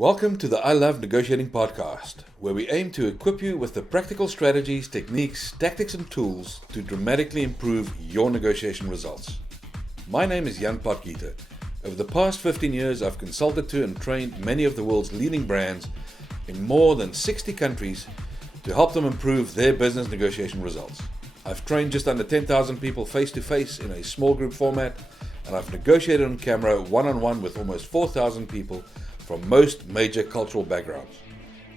Welcome to the I Love Negotiating podcast, where we aim to equip you with the practical strategies, techniques, tactics, and tools to dramatically improve your negotiation results. My name is Jan Potgieter. Over the past 15 years, I've consulted to and trained many of the world's leading brands in more than 60 countries to help them improve their business negotiation results. I've trained just under 10,000 people face-to-face in a small group format, and I've negotiated on camera one-on-one with almost 4,000 people from most major cultural backgrounds.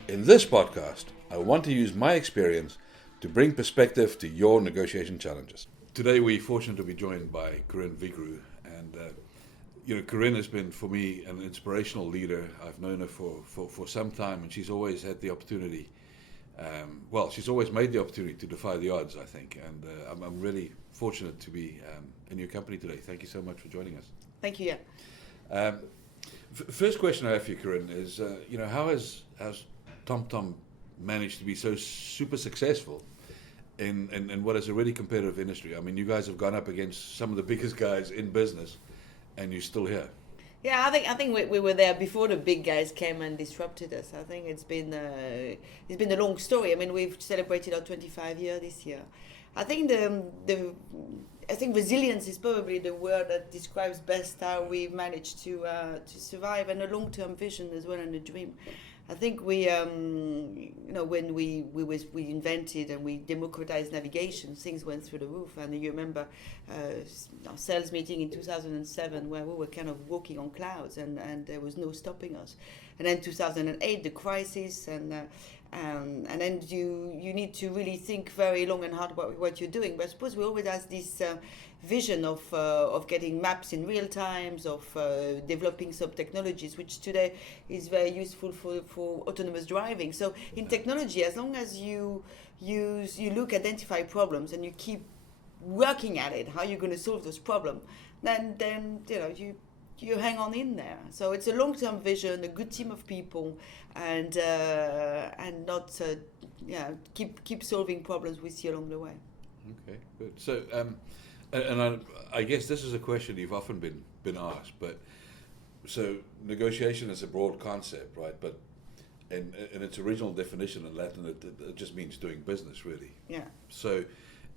In this podcast, I want to use my experience to bring perspective to your negotiation challenges. Today we're fortunate to be joined by Corinne Vigru, and Corinne has been for me an inspirational leader. I've known her for some time, and she's always had the opportunity, she's always made the opportunity to defy the odds, I think, and I'm really fortunate to be in your company today. Thank you so much for joining us. Thank you, Jan. First question I have for you, Corinne, is how has TomTom managed to be so super successful in what is a really competitive industry? I mean, you guys have gone up against some of the biggest guys in business, and you're still here. Yeah, I think we were there before the big guys came and disrupted us. I think it's been a long story. I mean, we've celebrated our 25 year this year. I think I think resilience is probably the word that describes best how we managed to survive, and a long-term vision as well, and a dream. I think we, when we invented and we democratized navigation, things went through the roof. And you remember our sales meeting in 2007, where we were kind of walking on clouds, and there was no stopping us. And then 2008, the crisis, and then you need to really think very long and hard about what you're doing. But I suppose we always have this vision of getting maps in real times, of developing some technologies, which today is very useful for autonomous driving. So in technology, as long as you identify problems and you keep working at it, how you're going to solve those problems, then you hang on in there. So it's a long-term vision, a good team of people, and not keep solving problems we see along the way. Okay, good. So, I guess this is a question you've often been asked, but so negotiation is a broad concept, right? But in its original definition in Latin, it just means doing business, really. Yeah. So,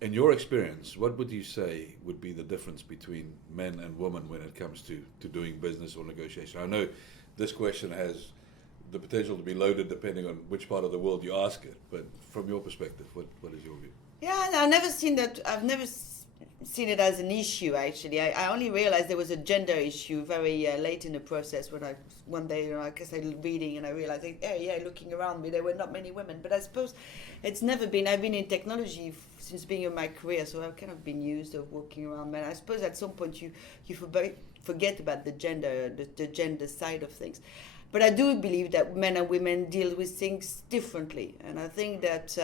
in your experience, what would you say would be the difference between men and women when it comes to doing business or negotiation? I know this question has the potential to be loaded depending on which part of the world you ask it, but from your perspective, what is your view? Yeah, I've never seen that. I've never seen it as an issue, actually. I only realized there was a gender issue very late in the process when one day I started reading and I realized, looking around me, there were not many women. But I suppose it's never been, I've been in technology since being in my career, so I've kind of been used to walking around men. I suppose at some point you forget about the gender side of things. But I do believe that men and women deal with things differently. And I think that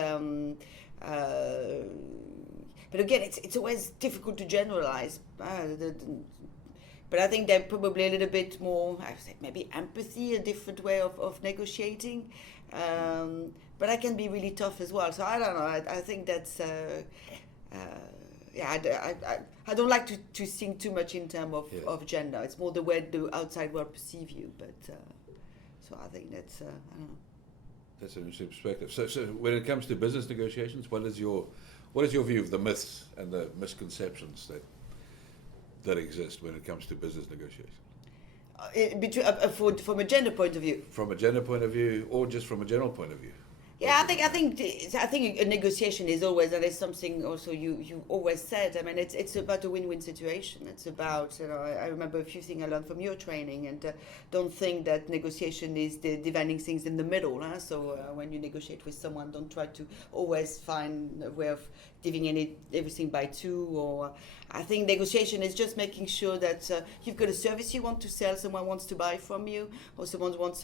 but again, it's always difficult to generalize. But I think they're probably a little bit more, I would say, maybe empathy, a different way of negotiating. But I can be really tough as well. So I don't know. I think that's, I don't like to think too much in terms of gender. It's more the way the outside world perceive you. But so I think that's, I don't know. That's an interesting perspective. So when it comes to business negotiations, what is your view of the myths and the misconceptions that exist when it comes to business negotiations? From a gender point of view. From a gender point of view, or just from a general point of view? Yeah, I think a negotiation is always, and it's something also you always said. I mean, it's about a win-win situation. It's about, I remember a few things I learned from your training, and don't think that negotiation is dividing things in the middle. Huh? So when you negotiate with someone, don't try to always find a way of dividing everything by two. Or I think negotiation is just making sure that you've got a service you want to sell, someone wants to buy from you, or someone wants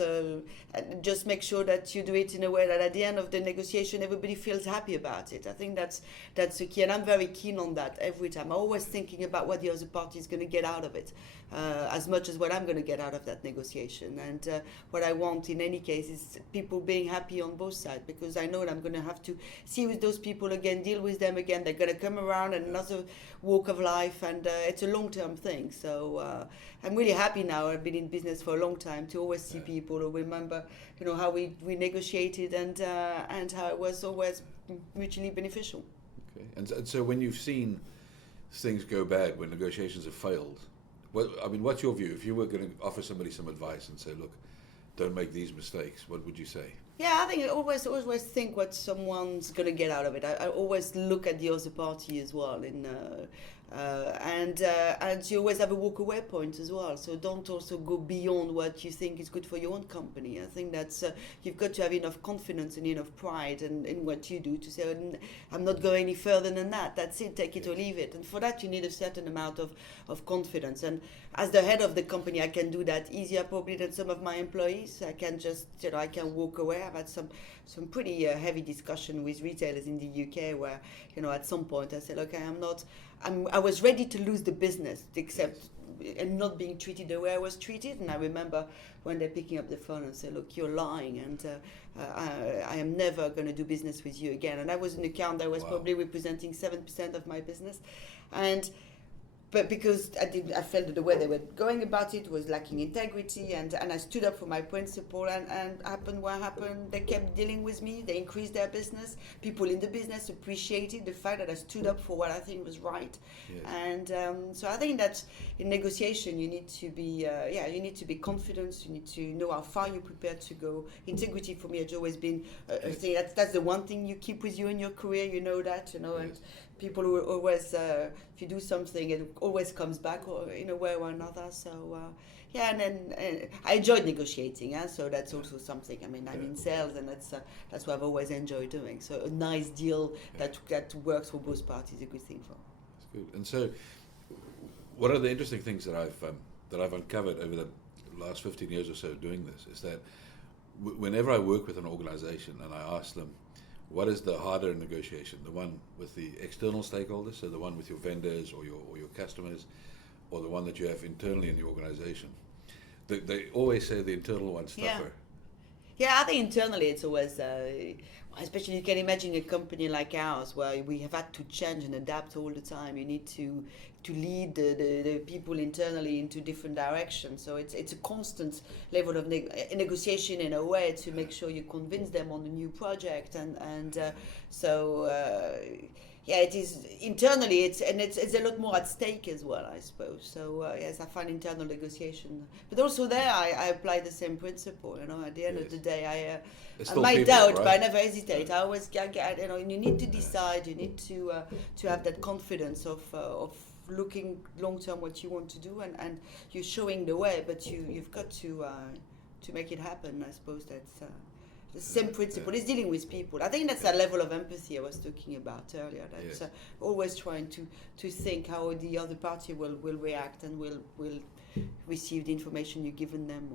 just make sure that you do it in a way that at the end of the negotiation everybody feels happy about it. I think that's the key, and I'm very keen on that every time. I'm always thinking about what the other party is going to get out of it, as much as what I'm going to get out of that negotiation. And what I want in any case is people being happy on both sides, because I know that I'm going to have to see with those people again, deal with them them again. They're going to come around in another walk of life, and it's a long-term thing. So I'm really happy now. I've been in business for a long time to always see people who remember, how we negotiated and how it was always mutually beneficial. Okay. And so when you've seen things go bad, when negotiations have failed, what's your view? If you were going to offer somebody some advice and say, look, don't make these mistakes, what would you say? Yeah, I think I always think what someone's going to get out of it. I always look at the other party as well, and you always have a walk away point as well. So don't also go beyond what you think is good for your own company. I think that's you've got to have enough confidence and enough pride in what you do to say, I'm not going any further than that. That's it, take it or leave it. And for that, you need a certain amount of confidence. And as the head of the company, I can do that easier probably than some of my employees. I can just, I can walk away. I've had some pretty heavy discussion with retailers in the UK where, at some point I said, okay, I was ready to lose the business, except and not being treated the way I was treated. And I remember when they're picking up the phone and say, look, you're lying, and I am never going to do business with you again. And I was an account that was probably representing 7% of my business. But because I felt that the way they were going about it was lacking integrity, and I stood up for my principle, and happened what happened. They kept dealing with me. They increased their business. People in the business appreciated the fact that I stood up for what I think was right. Yes. And so I think that in negotiation you need to be confident. You need to know how far you're prepared to go. Integrity for me has always been a thing. That's the one thing you keep with you in your career. You know that. Yes. And people who always, if you do something, it always comes back in a way or another. So, and then I enjoyed negotiating. So that's also something. I'm in sales, and that's what I've always enjoyed doing. So a nice deal that works for both parties is a good thing for. That's good. And so, one of the interesting things that I've uncovered over the last 15 years or so doing this is that whenever I work with an organization and I ask them, what is the harder negotiation? The one with the external stakeholders, so the one with your vendors or your customers, or the one that you have internally in the organization? They always say the internal one's tougher. Yeah, I think internally it's always, especially you can imagine a company like ours where we have had to change and adapt all the time. You need to lead the people internally into different directions. So it's a constant level of negotiation in a way to make sure you convince them on the new project. It is internally. It's a lot more at stake as well, I suppose. So yes, I find internal negotiation, but also there I apply the same principle. At the end of the day, I might doubt, right? But I never hesitate. I always you need to decide. You need to have that confidence of looking long term what you want to do, and you're showing the way, but you've got to make it happen. I suppose that's the same principle. It's dealing with people. I think that's that level of empathy I was talking about earlier. That's always trying to think how the other party will react and will receive the information you've given them.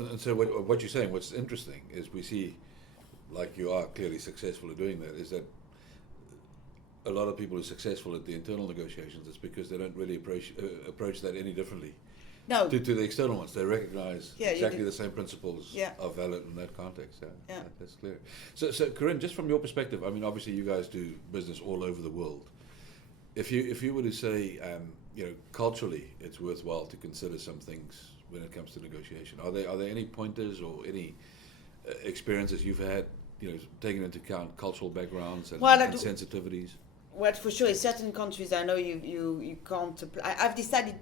And so what you're saying, what's interesting is we see, like you are clearly successful at doing that, is that a lot of people who are successful at the internal negotiations is because they don't really approach that any differently. No. To the external ones, they recognize exactly the same principles are valid in that context. That's clear. So Corinne, just from your perspective, obviously you guys do business all over the world. If you were to say, culturally, it's worthwhile to consider some things when it comes to negotiation. Are there any pointers or any experiences you've had, taking into account cultural backgrounds and sensitivities? Well, for sure, in certain countries, I know you can't apply. I've decided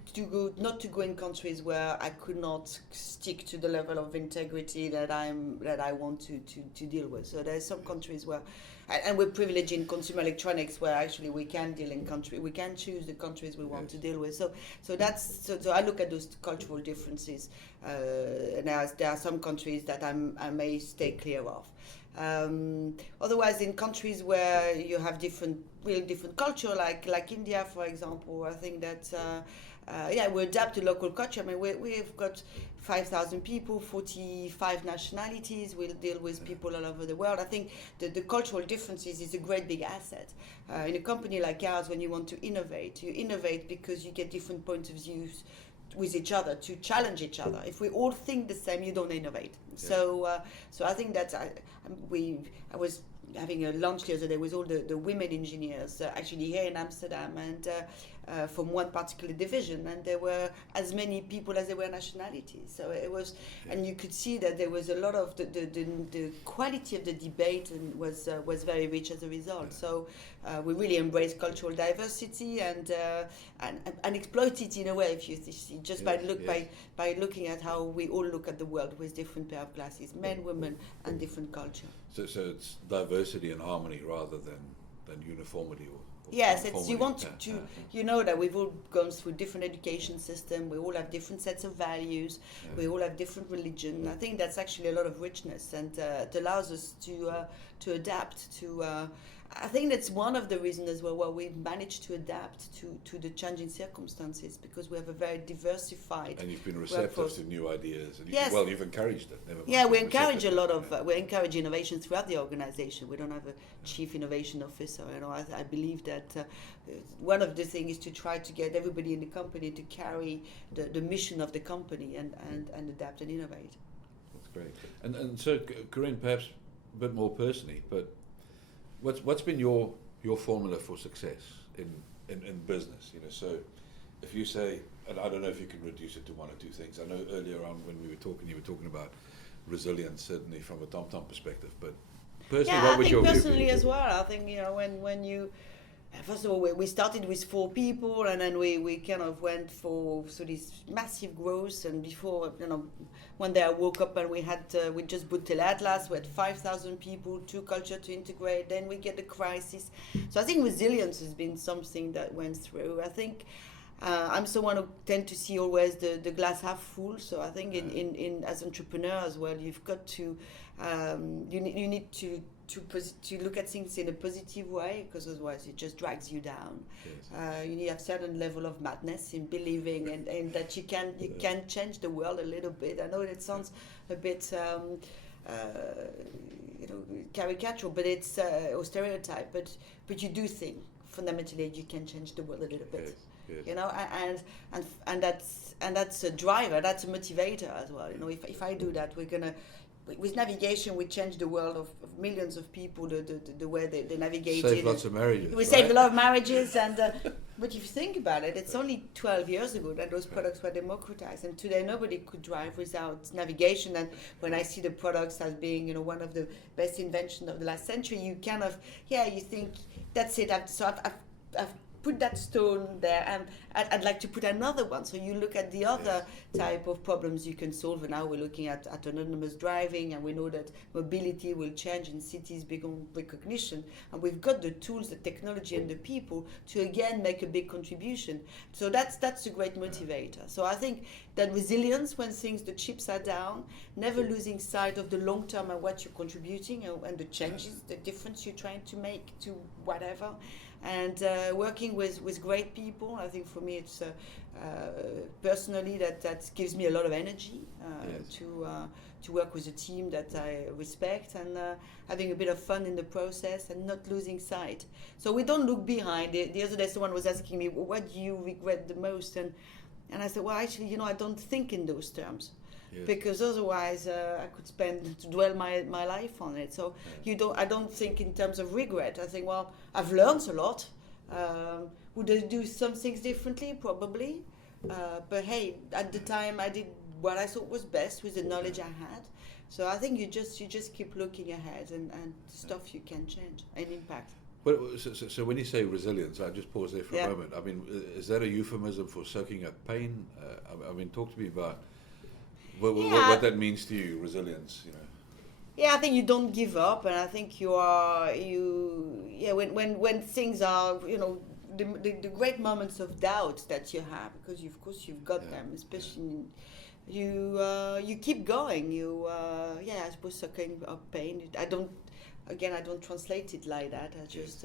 not to go in countries where I could not stick to the level of integrity that I want to deal with. So there's some countries where, and we're privileged in consumer electronics where actually we can deal in country. We can choose the countries we want to deal with. So I look at those cultural differences. And there are some countries that I may stay clear of. Otherwise, in countries where you have really different culture, like India, for example, I think that we adapt to local culture. We've got 5,000 people, 45 nationalities. We'll deal with people all over the world. I think the cultural differences is a great big asset. In a company like ours, when you want to innovate, you innovate because you get different points of view with each other to challenge each other. If we all think the same, you don't innovate. So I think that I was having a lunch the other day with all the women engineers, actually here in Amsterdam, and from one particular division, and there were as many people as there were nationalities. So it was, and you could see that there was a lot of the quality of the debate and was very rich as a result. So we really embrace cultural diversity and exploit it in a way, if you see, just by looking at how we all look at the world with different pair of glasses, men, women, and different culture. So it's diversity and harmony rather than uniformity or yes, it's, you want to you know that we've all gone through different education system, we all have different sets of values, we all have different religion. I think that's actually a lot of richness, and it allows us to adapt to I think that's one of the reasons as well why we've managed to adapt to the changing circumstances, because we have a very diversified. And you've been receptive to new ideas. And yes. Well, you've encouraged it. Never mind. Yeah, we encourage a lot of we encourage innovation throughout the organization. We don't have a chief innovation officer. You know, I believe that one of the things is to try to get everybody in the company to carry the mission of the company and adapt and innovate. That's great. And so, Corinne, perhaps a bit more personally, but what's been your formula for success in business? You know, so if you say, and I don't know if you can reduce it to one or two things. I know earlier on when we were talking, you were talking about resilience, certainly from a TomTom perspective. But personally, what would your view be? Personally as well, I think, you know, when you first of all, we started with 4 people, and then we kind of went for this massive growth. And before, you know, one day I woke up and we just booked Atlas. We had 5,000 people, 2 culture to integrate. Then we get the crisis. So I think resilience has been something that went through. I think I'm someone who tend to see always the glass half full. So I think in as entrepreneur as well, you've got to you need to look at things in a positive way, because otherwise it just drags you down. Yes. You need a certain level of madness in believing and that you can change the world a little bit. I know it sounds a bit caricatural, but it's or stereotype, but you do think fundamentally you can change the world a little bit. Yes. Yes. You know, and that's a driver, that's a motivator as well. You know, if I do that, we're gonna. With navigation, we change the world of millions of people, the way they navigate. Save lots of marriages. We saved a lot of marriages, and but if you think about it, it's only 12 years ago that those products were democratized, and today nobody could drive without navigation. And when I see the products as being, you know, one of the best inventions of the last century, you kind of, you think that's it. So I've put that stone there, and I'd like to put another one. So you look at the other type of problems you can solve, and now we're looking at autonomous driving, and we know that mobility will change in cities beyond recognition, and we've got the tools, the technology, and the people to again make a big contribution. So that's a great motivator. So I think that resilience when the chips are down, never losing sight of the long term and what you're contributing and the changes, the difference you're trying to make to whatever. And working with great people, I think for me it's personally that gives me a lot of energy to work with a team that I respect, and having a bit of fun in the process and not losing sight. So we don't look behind. The other day someone was asking me, well, what do you regret the most? And I said, well, actually, you know, I don't think in those terms. Yes. Because otherwise I could dwell my life on it. So I don't think in terms of regret. I think, well, I've learned a lot. Would I do some things differently? Probably. But hey, at the time I did what I thought was best with the knowledge I had. So I think you just keep looking ahead and stuff you can change and impact. Well, so when you say resilience, I just pause there for a moment. I mean, is that a euphemism for soaking up pain? I mean, talk to me about what that means to you, resilience, you know. Yeah, I think you don't give up, and I think when things are, you know, the great moments of doubt that you have, because of course you've got them, especially you keep going. I suppose soaking up pain. I don't translate it like that. I just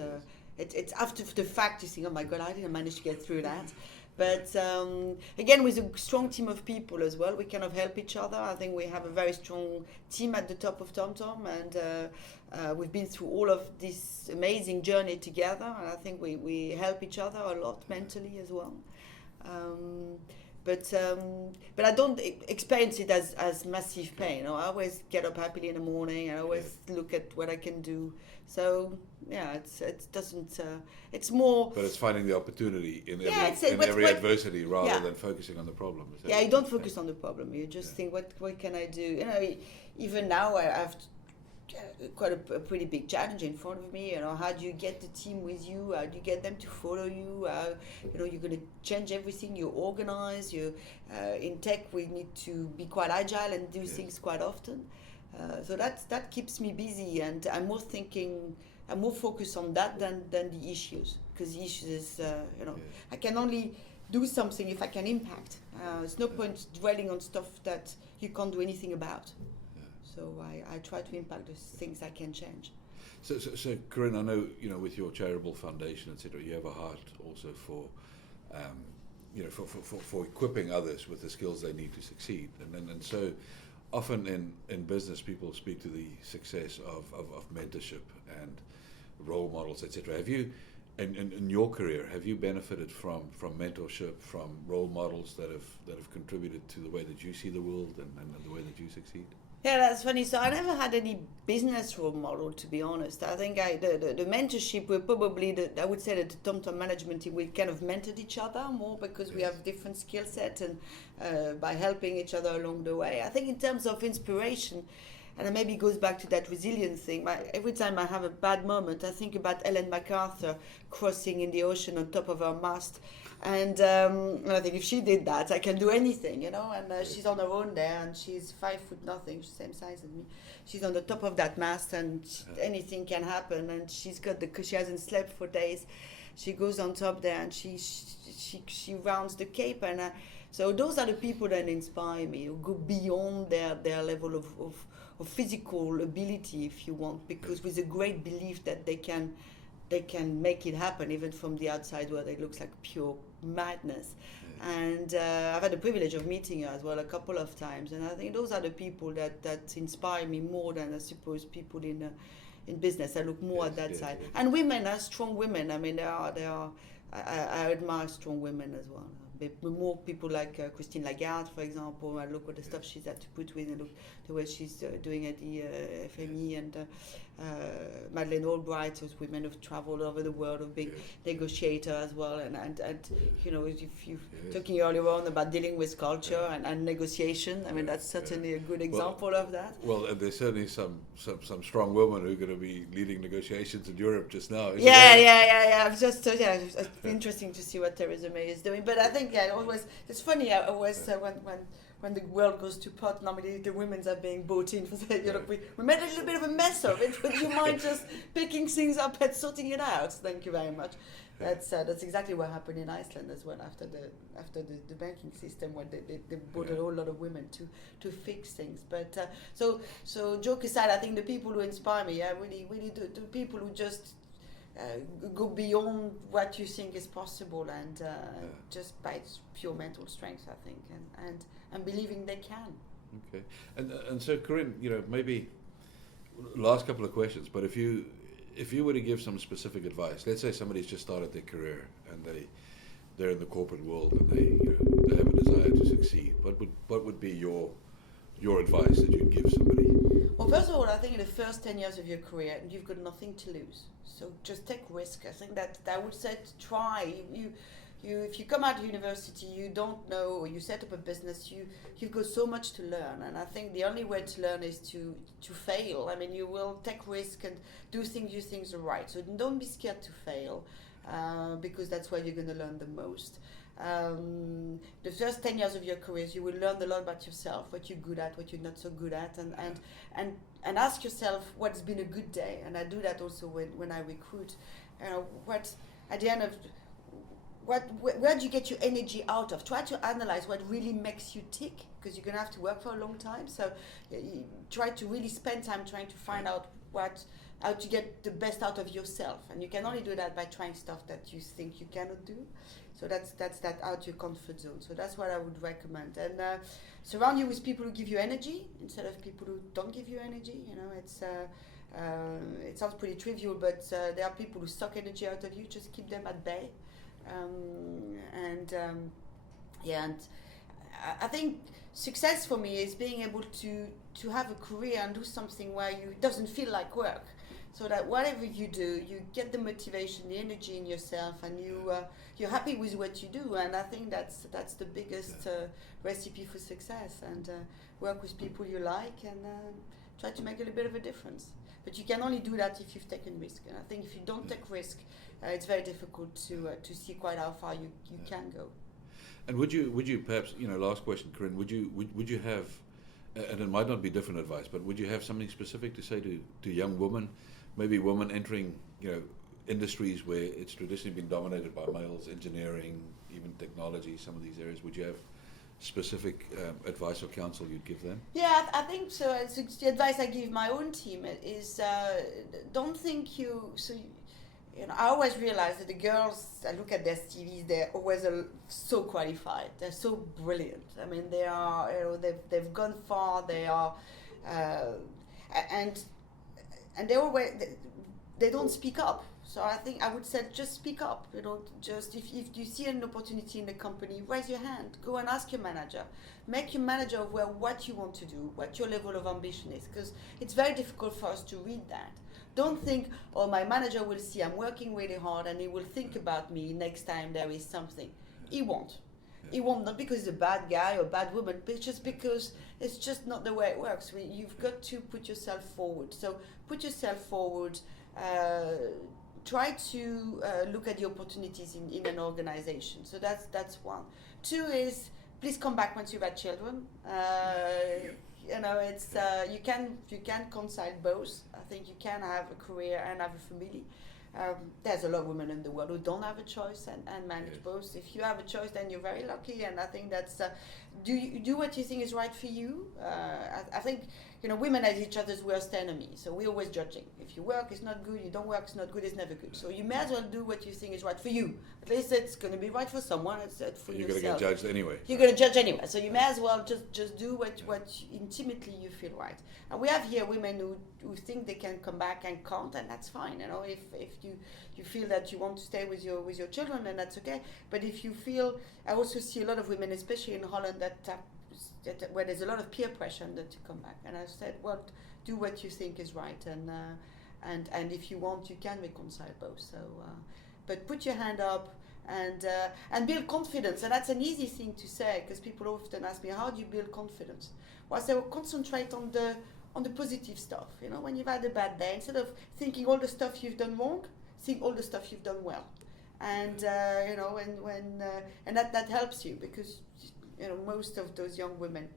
it's after the fact you think, oh my God, I didn't manage to get through that. But again, with a strong team of people as well, we kind of help each other. I think we have a very strong team at the top of TomTom, and we've been through all of this amazing journey together. And I think we help each other a lot mentally as well. but I don't experience it as massive pain. I always get up happily in the morning. I always look at what I can do. So yeah, it doesn't. It's more. But it's finding the opportunity in every what, adversity rather than focusing on the problem. Yeah, you don't focus on the problem. You just think, what can I do? Even now I have quite a pretty big challenge in front of me. How do you get the team with you? How do you get them to follow you? You're going to change everything. You organize. In tech, we need to be quite agile and do things quite often. So that keeps me busy, and I'm more focused on that than the issues, because the issues is I can only do something if I can impact. There's no point dwelling on stuff that you can't do anything about. So I try to impact the things I can change. So Corinne, I know with your charitable foundation, etc., you have a heart also for for equipping others with the skills they need to succeed, and so often in business people speak to the success of mentorship and role models, etc. Have you, in your career, have you benefited from mentorship, from role models that have contributed to the way that you see the world and the way that you succeed? Yeah, that's funny. So I never had any business role model, to be honest. I think the mentorship were probably I would say that the TomTom management team, we kind of mentored each other more because we have different skill sets, and by helping each other along the way. I think in terms of inspiration, and it maybe goes back to that resilience thing. Every time I have a bad moment, I think about Ellen MacArthur crossing in the ocean on top of her mast. And I think if she did that, I can do anything, And she's on her own there, and she's 5 foot nothing, she's the same size as me. She's on the top of that mast, and anything can happen. And she hasn't slept for days. She goes on top there, and she rounds the cape. And so those are the people that inspire me, who go beyond their level of physical ability, if you want, because with a great belief that they can make it happen, even from the outside where it looks like pure madness. And I've had the privilege of meeting her as well a couple of times, and I think those are the people that inspire me more than, I suppose, people in business. I look more at that side. Yes. And women are strong women. I mean, I admire strong women as well. More people like Christine Lagarde, for example. I look at the stuff she's had to put with, and look the way she's doing at the FME, and Madeleine Albright, who's women who've traveled over the world, of big negotiator as well. And if you're talking earlier on about dealing with culture and negotiation, I mean, that's certainly a good example of that. Well, and there's certainly some strong women who are going to be leading negotiations in Europe just now. Yeah. It's interesting to see what Theresa May is doing. But I think it's funny. I always when the world goes to pot, normally the women are being bought in for we made a little bit of a mess of it. Would you mind just picking things up and sorting it out? Thank you very much. That's exactly what happened in Iceland as well after the banking system, where they brought a whole lot of women to fix things. But so joke aside, I think the people who inspire me, really the people who just go beyond what you think is possible, and just by pure mental strength, I think, and believing they can. Okay, and so Corinne, maybe last couple of questions, but if you were to give some specific advice, let's say somebody's just started their career and they're in the corporate world and they have a desire to succeed, what would be your advice that you'd give somebody? Well, first of all, I think in the first 10 years of your career, you've got nothing to lose. So just take risk. I think that I would say to try. If you come out of university, you don't know, or you set up a business, you've got so much to learn. And I think the only way to learn is to fail. I mean, you will take risk and do things you think are right. So don't be scared to fail, because that's where you're going to learn the most. The first 10 years of your career, you will learn a lot about yourself, what you're good at, what you're not so good at, and ask yourself what's been a good day. And I do that also when I recruit. What at the end of where do you get your energy out of? Try to analyze what really makes you tick, because you're going to have to work for a long time. So you try to really spend time trying to find out how to get the best out of yourself. And you can only do that by trying stuff that you think you cannot do. So that's that out your comfort zone. So that's what I would recommend. And surround you with people who give you energy instead of people who don't give you energy. It sounds pretty trivial, but there are people who suck energy out of you. Just keep them at bay. I think success for me is being able to have a career and do something where it doesn't feel like work. So that whatever you do, you get the motivation, the energy in yourself, and you're happy with what you do. And I think that's the biggest recipe for success. And work with people you like, and try to make a little bit of a difference. But you can only do that if you've taken risk. And I think if you don't take risk, it's very difficult to see quite how far you can go. And would you perhaps, last question, Corinne, would you have, and it might not be different advice, but would you have something specific to say to young women, maybe women entering, industries where it's traditionally been dominated by males, engineering, even technology, some of these areas? Would you have specific advice or counsel you'd give them? Yeah, I think so. It's the advice I give my own team is don't think I always realize that the girls, I look at their CVs, they're always so qualified. They're so brilliant. I mean, they are, they've gone far. They are, and they don't speak up. So I think I would say just speak up. Just if you see an opportunity in the company, raise your hand. Go and ask your manager. Make your manager aware what you want to do, what your level of ambition is, because it's very difficult for us to read that. Don't think, oh, my manager will see I'm working really hard and he will think about me next time there is something. He won't. He won't, not because he's a bad guy or bad woman, but just because it's just not the way it works. You've got to put yourself forward. So put yourself forward. Try to look at the opportunities in an organization. So that's one. Two is, please come back once you've had children. It's you can concile both. I think you can have a career and have a family. There's a lot of women in the world who don't have a choice and manage both. If you have a choice, then you're very lucky. And I think that's do what you think is right for you. I think women are each other's worst enemy. So we're always judging. If you work, it's not good. You don't work, it's not good. It's never good. So you may as well do what you think is right for you. At least it's going to be right for someone. It's for yourself. You're going to get judged anyway. You're going to judge anyway. So you may as well just do what intimately you feel right. And we have here women who think they can come back and can't, and that's fine. If you feel that you want to stay with your children, then that's okay. But if you feel, I also see a lot of women, especially in Holland, that where there's a lot of peer pressure to come back. And I said, well, do what you think is right, and if you want, you can reconcile both. So, but put your hand up and build confidence. And that's an easy thing to say because people often ask me, how do you build confidence? Well, I say, concentrate on the positive stuff. When you've had a bad day, instead of thinking all the stuff you've done wrong, think all the stuff you've done well. And and that helps you because most of those young women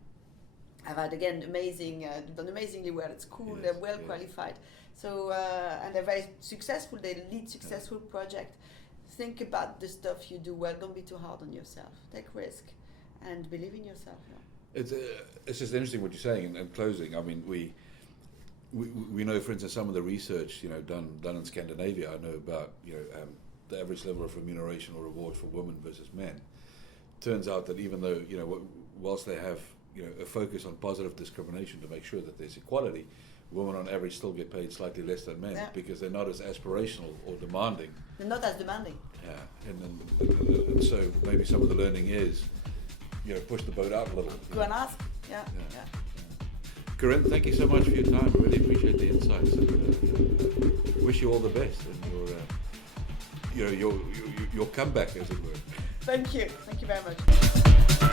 have had again done amazingly well at school. Yes, they're well qualified, so and they're very successful. They lead successful projects. Think about the stuff you do well. Don't be too hard on yourself. Take risk, and believe in yourself. It's just interesting what you're saying. In closing, I mean, we know, for instance, some of the research done in Scandinavia. I know about the average level of remuneration or reward for women versus men. Turns out that even though whilst they have a focus on positive discrimination to make sure that there's equality, women on average still get paid slightly less than men because they're not as aspirational or demanding. They're not as demanding. Yeah, and so maybe some of the learning is push the boat out a little. Go and ask. Yeah. Corinne, thank you so much for your time. I really appreciate the insights. And, wish you all the best in your comeback, as it were. Thank you. Thank you very much.